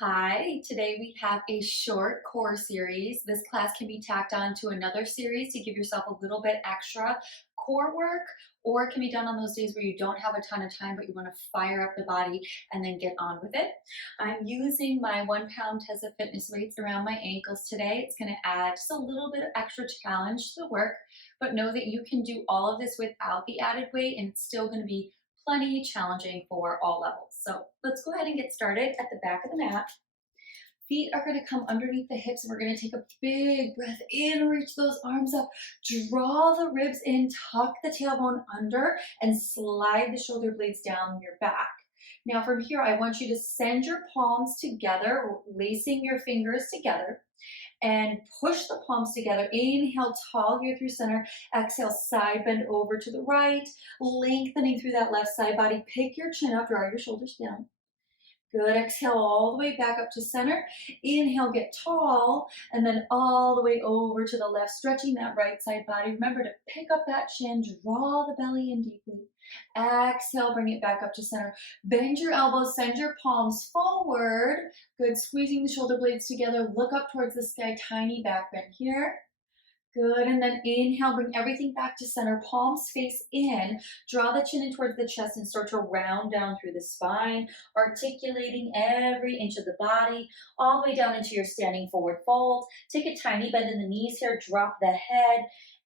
Hi, today we have a short core series. This class can be tacked on to another series to give yourself a little bit extra core work, or it can be done on those days where you don't have a ton of time, but you want to fire up the body and then get on with it. I'm using my 1 pound Teza Fitness weights around my ankles today. It's going to add just a little bit of extra challenge to the work, but know that you can do all of this without the added weight and it's still going to be plenty challenging for all levels. So let's go ahead and get started at the back of the mat. Feet are going to come underneath the hips and we're going to take a big breath in, reach those arms up, draw the ribs in, tuck the tailbone under, and slide the shoulder blades down your back. Now from here, I want you to send your palms together, lacing your fingers together, and push the palms together. Inhale, tall here through center. Exhale, side bend over to the right, lengthening through that left side body. Pick your chin up, draw your shoulders down. Good, exhale all the way back up to center. Inhale, get tall, and then all the way over to the left, stretching that right side body. Remember to pick up that chin, draw the belly in deeply. Exhale, bring it back up to center. Bend your elbows, send your palms forward. Good, squeezing the shoulder blades together. Look up towards the sky, tiny back bend here. Good, and then inhale, bring everything back to center, palms face in, draw the chin in towards the chest and start to round down through the spine, articulating every inch of the body, all the way down into your standing forward fold. Take a tiny bend in the knees here, drop the head,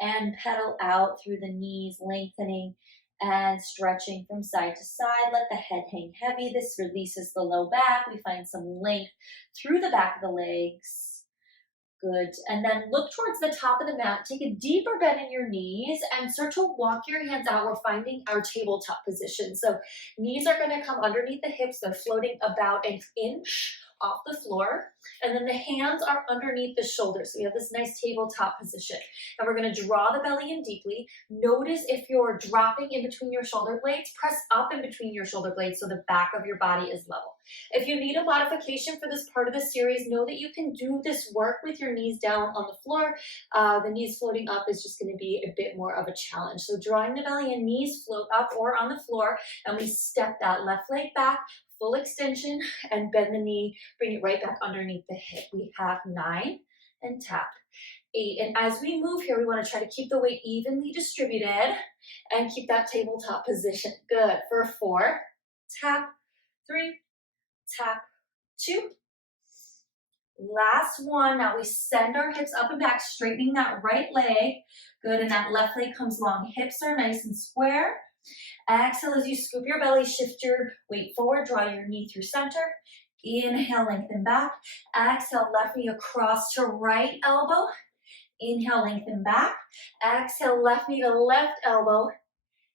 and pedal out through the knees, lengthening and stretching from side to side. Let the head hang heavy. This releases the low back. We find some length through the back of the legs. Good. And then look towards the top of the mat. Take a deeper bend in your knees and start to walk your hands out. We're finding our tabletop position. So knees are going to come underneath the hips. They're floating about an inch off the floor. And then the hands are underneath the shoulders. So we have this nice tabletop position. And we're going to draw the belly in deeply. Notice if you're dropping in between your shoulder blades, press up in between your shoulder blades so the back of your body is level. If you need a modification for this part of the series, know that you can do this work with your knees down on the floor. The knees floating up is just going to be a bit more of a challenge. So drawing the belly in, knees float up or on the floor, and we step that left leg back, full extension, and bend the knee, bring it right back underneath the hip. We have 9 and tap. 8. And as we move here, we want to try to keep the weight evenly distributed and keep that tabletop position. Good. For 4, tap, 3, tap, 2. Last one. Now we send our hips up and back, straightening that right leg. Good, and that left leg comes long. Hips are nice and square. Exhale as you scoop your belly, shift your weight forward, draw your knee through center. Inhale, lengthen back. Exhale, left knee across to right elbow. Inhale, lengthen back. Exhale, left knee to left elbow.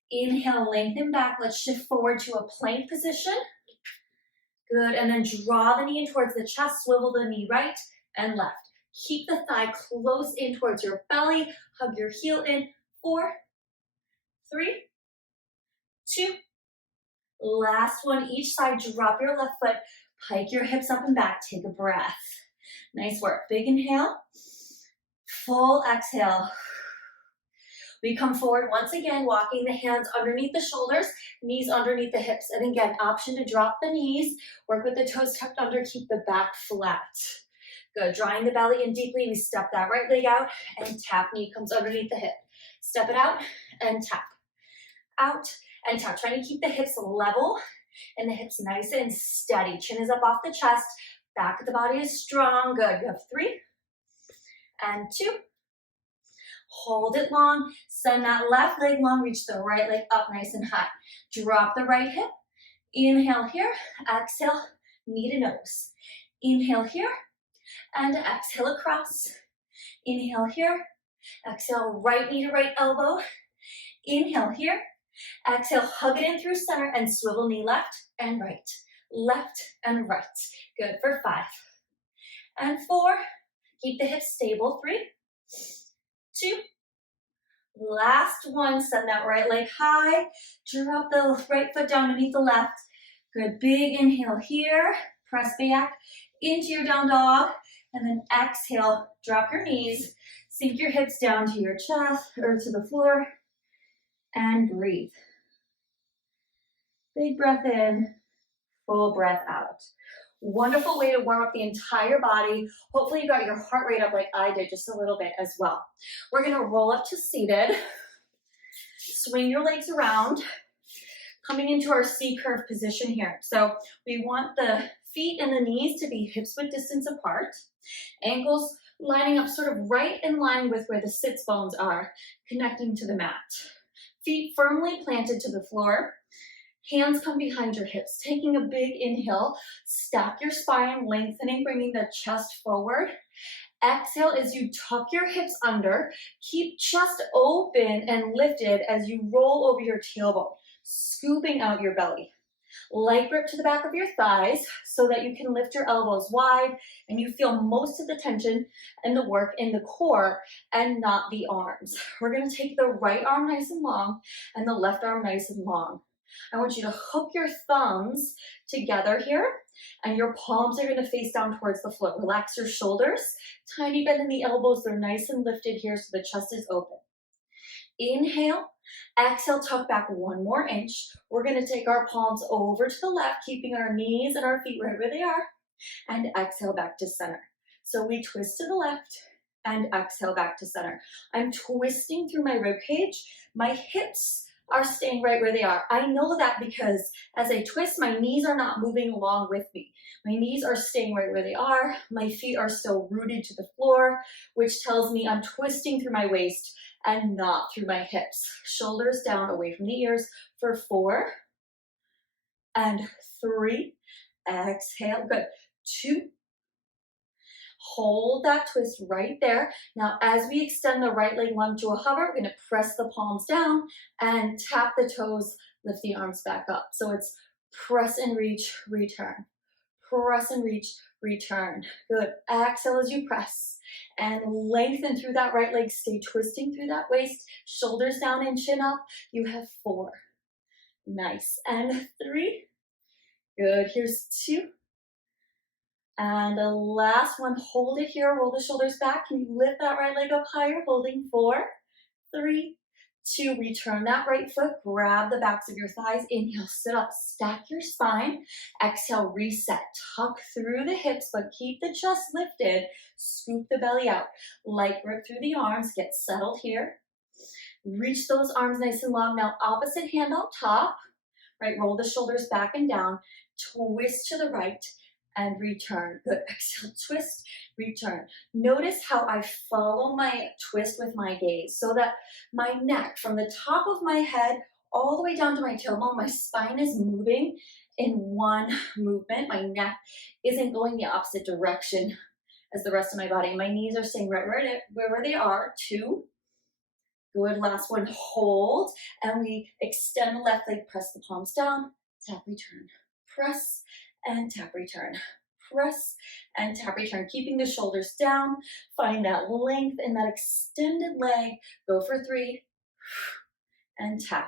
Inhale, lengthen back. Let's shift forward to a plank position. Good, and then draw the knee in towards the chest, swivel the knee right and left. Keep the thigh close in towards your belly. Hug your heel in. 4, 3, 2. Last one, each side, drop your left foot, pike your hips up and back, take a breath. Nice work. Big inhale, full exhale. We come forward once again, walking the hands underneath the shoulders, knees underneath the hips. And again, option to drop the knees, work with the toes tucked under, keep the back flat. Good, drawing the belly in deeply, we step that right leg out and tap, knee comes underneath the hip. Step it out and tap. Out and tap, trying to keep the hips level and the hips nice and steady. Chin is up off the chest, back of the body is strong. Good, you have 3 and 2. Hold it long, send that left leg long, reach the right leg up nice and high. Drop the right hip, inhale here, exhale, knee to nose. Inhale here, and exhale across. Inhale here, exhale, right knee to right elbow. Inhale here, exhale, hug it in through center and swivel knee left and right. Left and right. Good for 5 and 4. Keep the hips stable. 3, 2. Last one, send that right leg high. Drop the right foot down underneath the left. Good, big inhale here. Press back into your down dog. And then exhale, drop your knees. Sink your hips down to your chest or to the floor. And breathe. Big breath in, full breath out. Wonderful way to warm up the entire body. Hopefully you got your heart rate up like I did just a little bit as well. We're gonna roll up to seated. Swing your legs around, coming into our C curve position here. So we want the feet and the knees to be hips width distance apart. Ankles lining up sort of right in line with where the sits bones are, connecting to the mat. Feet firmly planted to the floor. Hands come behind your hips. Taking a big inhale, stack your spine, lengthening, bringing the chest forward. Exhale as you tuck your hips under. Keep chest open and lifted as you roll over your tailbone, scooping out your belly. Light grip to the back of your thighs so that you can lift your elbows wide and you feel most of the tension and the work in the core and not the arms. We're going to take the right arm nice and long and the left arm nice and long. I want you to hook your thumbs together here and your palms are going to face down towards the floor. Relax your shoulders, tiny bend in the elbows. They're nice and lifted here so the chest is open. Inhale, exhale, tuck back 1 more inch. We're going to take our palms over to the left, keeping our knees and our feet right where they are, and exhale back to center. So we twist to the left and exhale back to center. I'm twisting through my rib cage. My hips are staying right where they are. I know that because as I twist, my knees are not moving along with me. My knees are staying right where they are. My feet are still rooted to the floor, which tells me I'm twisting through my waist and not through my hips. Shoulders down away from the ears for 4 and 3. Exhale, good. 2. Hold that twist right there. Now, as we extend the right leg lunge to a hover, we're gonna press the palms down and tap the toes, lift the arms back up. So it's press and reach, return. Press and reach, return. Good. Exhale as you press and lengthen through that right leg. Stay twisting through that waist. Shoulders down and chin up. You have 4. Nice. And 3. Good. Here's 2. And the last one. Hold it here. Roll the shoulders back. Can you lift that right leg up higher? Holding 4, 3, 2. Return that right foot. Grab the backs of your thighs. Inhale, sit up, stack your spine. Exhale, reset. Tuck through the hips, but keep the chest lifted. Scoop the belly out. Light grip through the arms. Get settled here. Reach those arms nice and long. Now, opposite hand on top. Right, roll the shoulders back and down. Twist to the right and return. Good. Exhale, twist, return. Notice how I follow my twist with my gaze so that my neck from the top of my head all the way down to my tailbone, my spine is moving in one movement. My neck isn't going the opposite direction as the rest of my body. My knees are staying right where they are. 2. Good. Last one. Hold. And we extend the left leg, press the palms down, tap, return. Press and tap, return. Press and tap, return. Keeping the shoulders down. Find that length in that extended leg. Go for 3 and tap.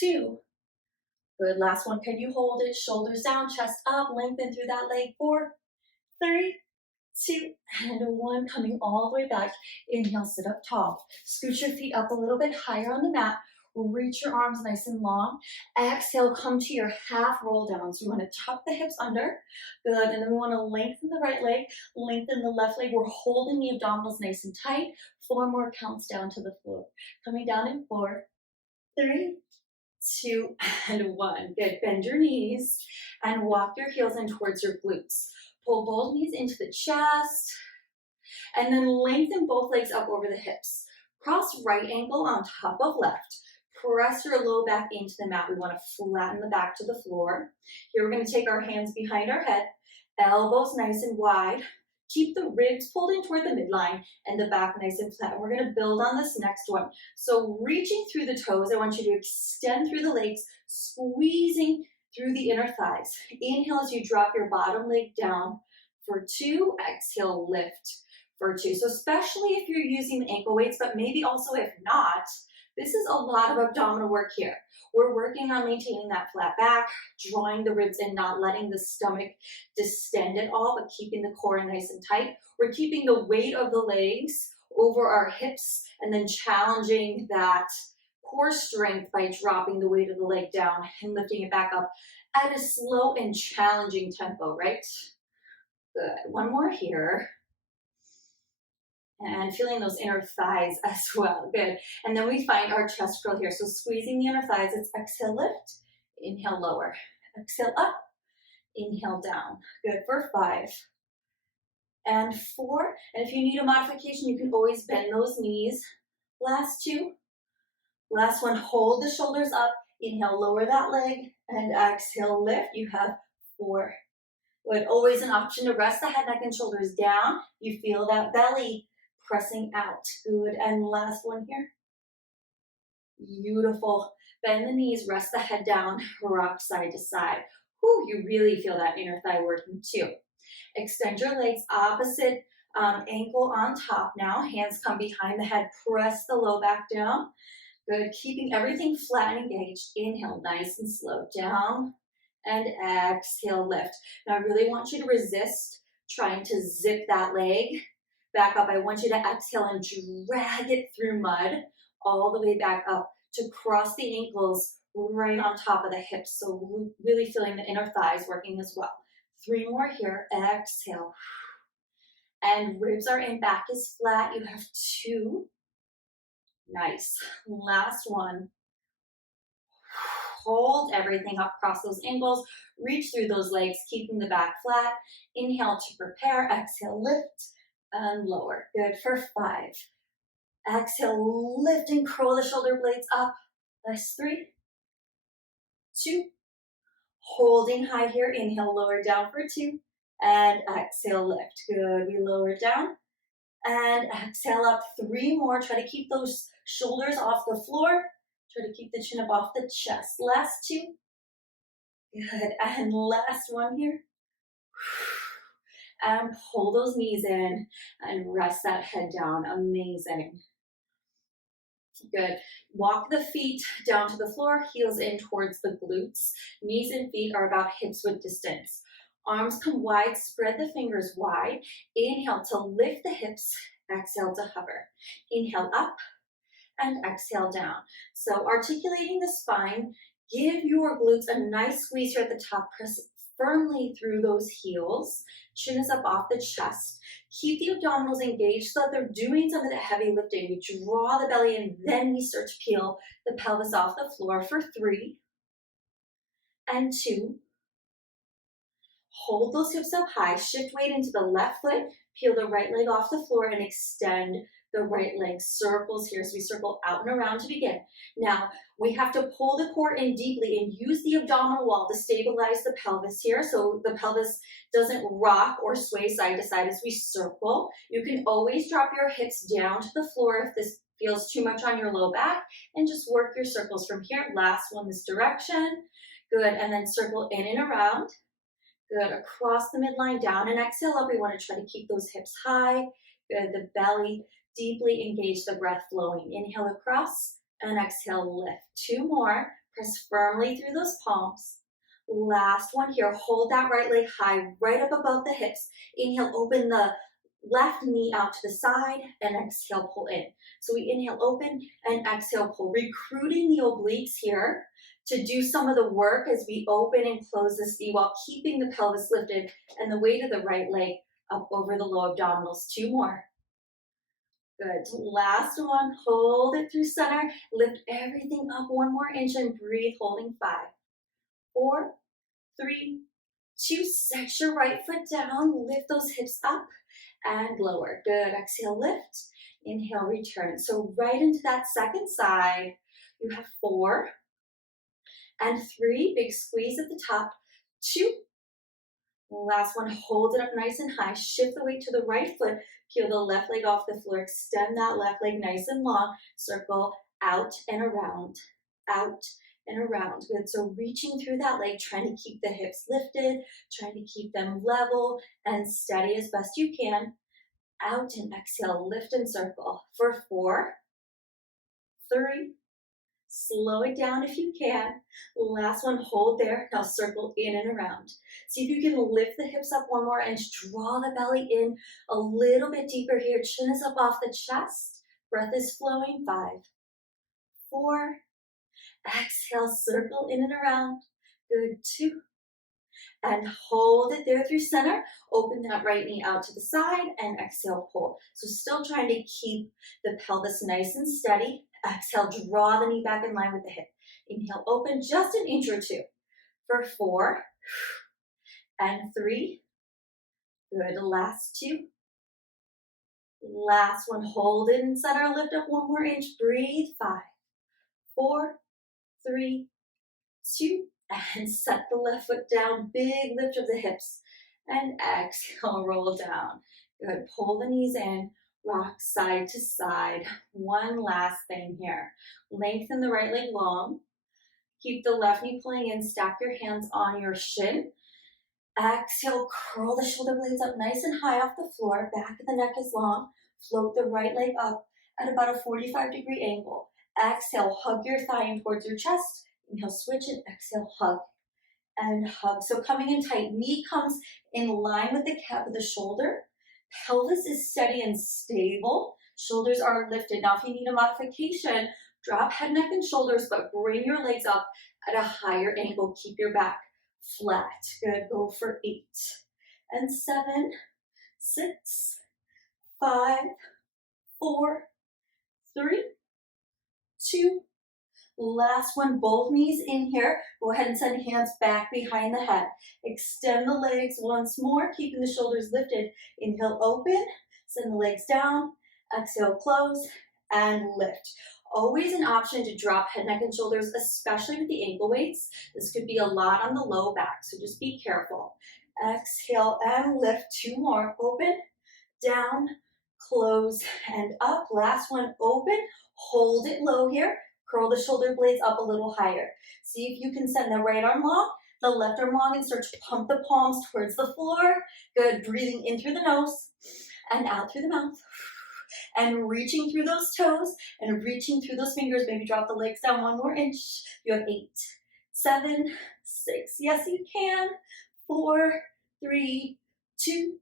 2. Good. Last one. Can you hold it? Shoulders down, chest up, lengthen through that leg. 4, 3, 2, and 1. Coming all the way back. Inhale, sit up tall. Scoot your feet up a little bit higher on the mat. Reach your arms nice and long. Exhale, come to your half roll down. So we want to tuck the hips under. Good. And then we want to lengthen the right leg, lengthen the left leg. We're holding the abdominals nice and tight. 4 more counts down to the floor. Coming down in 4, 3, 2, and 1. Good. Bend your knees and walk your heels in towards your glutes. Pull both knees into the chest and then lengthen both legs up over the hips. Cross right ankle on top of left. Press your low back into the mat. We want to flatten the back to the floor. Here we're going to take our hands behind our head, elbows nice and wide. Keep the ribs pulled in toward the midline and the back nice and flat. We're going to build on this next one. So reaching through the toes, I want you to extend through the legs, squeezing through the inner thighs. Inhale as you drop your bottom leg down for 2. Exhale, lift for 2. So especially if you're using the ankle weights, but maybe also if not, this is a lot of abdominal work here. We're working on maintaining that flat back, drawing the ribs in, not letting the stomach distend at all, but keeping the core nice and tight. We're keeping the weight of the legs over our hips and then challenging that core strength by dropping the weight of the leg down and lifting it back up at a slow and challenging tempo, right? Good. One more here. And feeling those inner thighs as well. Good. And then we find our chest curl here. So squeezing the inner thighs, it's exhale, lift, inhale, lower. Exhale, up, inhale, down. Good for 5 and 4. And if you need a modification, you can always bend those knees. Last 2. Last one, hold the shoulders up. Inhale, lower that leg. And exhale, lift. You have 4. Good. Always an option to rest the head, neck, and shoulders down. You feel that belly pressing out. Good. And last one here. Beautiful. Bend the knees, rest the head down, rock side to side. Whew, you really feel that inner thigh working too. Extend your legs opposite ankle on top now. Hands come behind the head. Press the low back down. Good. Keeping everything flat and engaged. Inhale, nice and slow. Down and exhale, lift. Now I really want you to resist trying to zip that leg back up. I want you to exhale and drag it through mud all the way back up to cross the ankles right on top of the hips. So really feeling the inner thighs working as well. 3 more here. Exhale. And ribs are in, back is flat. You have 2. Nice. Last one. Hold everything up, cross those ankles, reach through those legs, keeping the back flat. Inhale to prepare. Exhale, lift and lower. Good for 5. Exhale, lift and curl the shoulder blades up. That's 3, 2. Holding high here. Inhale, lower down for 2. And exhale, lift. Good. We lower down. And exhale up. 3 more. Try to keep those shoulders off the floor. Try to keep the chin up off the chest. Last 2. Good. And last one here. And pull those knees in and rest that head down. Amazing. Good. Walk the feet down to the floor, heels in towards the glutes. Knees and feet are about hips width distance. Arms come wide, spread the fingers wide. Inhale to lift the hips, exhale to hover. Inhale up and exhale down. So articulating the spine, give your glutes a nice squeeze here at the top. Press firmly through those heels. Chin is up off the chest. Keep the abdominals engaged so that they're doing some of the heavy lifting. We draw the belly in, then we start to peel the pelvis off the floor for 3 and 2. Hold those hips up high. Shift weight into the left foot. Peel the right leg off the floor and extend the right leg. Circles here. So we circle out and around to begin. Now, we have to pull the core in deeply and use the abdominal wall to stabilize the pelvis here so the pelvis doesn't rock or sway side to side as we circle. You can always drop your hips down to the floor if this feels too much on your low back and just work your circles from here. Last one this direction. Good. And then circle in and around. Good. Across the midline, down and exhale up. We want to try to keep those hips high. Good. The belly deeply engage, the breath flowing. Inhale across and exhale, lift. 2 more. Press firmly through those palms. Last one here. Hold that right leg high, right up above the hips. Inhale, open the left knee out to the side and exhale, pull in. So we inhale, open and exhale, pull. Recruiting the obliques here to do some of the work as we open and close the knee while keeping the pelvis lifted and the weight of the right leg up over the low abdominals. 2 more. Good. Last one. Hold it through center. Lift everything up 1 more inch and breathe, holding 5, 4, 3, 2. Set your right foot down. Lift those hips up and lower. Good. Exhale, lift. Inhale, return. So right into that second side. You have 4 and 3. Big squeeze at the top. 2. Last one. Hold it up nice and high. Shift the weight to the right foot. Peel the left leg off the floor. Extend that left leg nice and long. Circle out and around. Out and around. Good. So reaching through that leg, trying to keep the hips lifted, trying to keep them level and steady as best you can. Out and exhale. Lift and circle for 4, 3. Slow it down if you can. Last one, hold there. Now circle in and around. See if you can lift the hips up 1 more inch. Draw the belly in a little bit deeper here. Chin is up off the chest. Breath is flowing. 5, 4. Exhale, circle in and around. Good, 2. And hold it there through center. Open that right knee out to the side and exhale, pull. So still trying to keep the pelvis nice and steady. Exhale, draw the knee back in line with the hip. Inhale, open just an inch or 2. For 4 and 3. Good, last 2. Last one, hold it in center, lift up 1 more inch, breathe, 5, 4, 3, 2, and set the left foot down, big lift of the hips, and exhale, roll down. Good, pull the knees in, rock side to side. One last thing here. Lengthen the right leg long, keep the left knee pulling in, stack your hands on your shin. Exhale, curl the shoulder blades up nice and high off the floor, back of the neck is long, float the right leg up at about a 45-degree angle. Exhale, hug your thigh in towards your chest. Inhale, switch, and exhale, hug and hug. So coming in tight, knee comes in line with the cap of the shoulder. Pelvis is steady and stable. Shoulders are lifted. Now, if you need a modification, drop head, neck, and shoulders, but bring your legs up at a higher angle. Keep your back flat. Good. Go for 8 and 7, 6, 5, 4, 3, 2. Last one, both knees in here. Go ahead and send hands back behind the head. Extend the legs once more, keeping the shoulders lifted. Inhale, open. Send the legs down. Exhale, close and lift. Always an option to drop head, neck, and shoulders, especially with the ankle weights. This could be a lot on the low back, so just be careful. Exhale and lift. 2 more. Open, down, close, and up. Last one, open. Hold it low here. Curl the shoulder blades up a little higher. See if you can send the right arm long, the left arm long, and start to pump the palms towards the floor. Good. Breathing in through the nose and out through the mouth. And reaching through those toes and reaching through those fingers. Maybe drop the legs down 1 more inch. You have 8, 7, 6. Yes, you can. 4, 3, 2,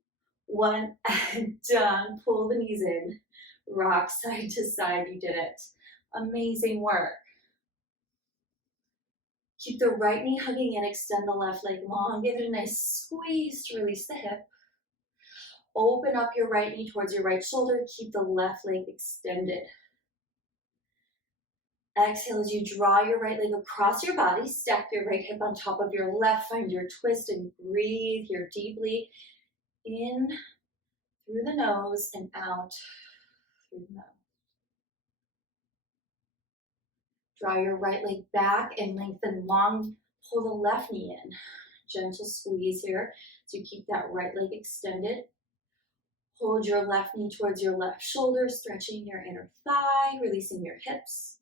1, and done. Pull the knees in. Rock side to side. You did it. Amazing work. Keep the right knee hugging in, extend the left leg long, give it a nice squeeze to release the hip. Open up your right knee towards your right shoulder, keep the left leg extended. Exhale as you draw your right leg across your body, stack your right hip on top of your left, find your twist and breathe here deeply. In through the nose and out through the mouth. Draw your right leg back and lengthen long. Pull the left knee in. Gentle squeeze here to keep that right leg extended. Hold your left knee towards your left shoulder, stretching your inner thigh, releasing your hips.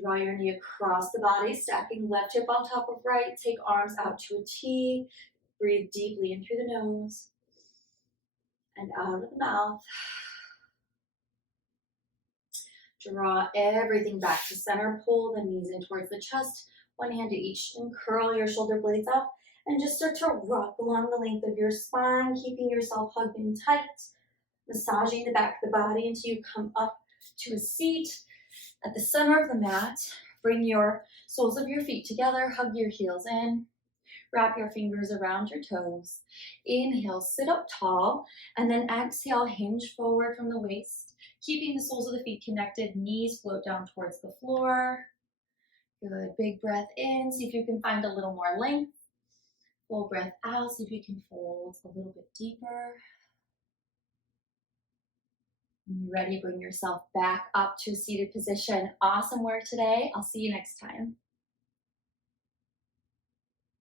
Draw your knee across the body, stacking left hip on top of right. Take arms out to a T. Breathe deeply in through the nose and out of the mouth. Draw everything back to center. Pull the knees in towards the chest. 1 hand to each and curl your shoulder blades up. And just start to rock along the length of your spine, keeping yourself hugged in tight. Massaging the back of the body until you come up to a seat. At the center of the mat, bring your soles of your feet together. Hug your heels in. Wrap your fingers around your toes. Inhale, sit up tall. And then exhale, hinge forward from the waist. Keeping the soles of the feet connected, knees float down towards the floor. Good, big breath in, see if you can find a little more length. Full breath out, see if you can fold a little bit deeper. When you're ready, bring yourself back up to a seated position. Awesome work today. I'll see you next time.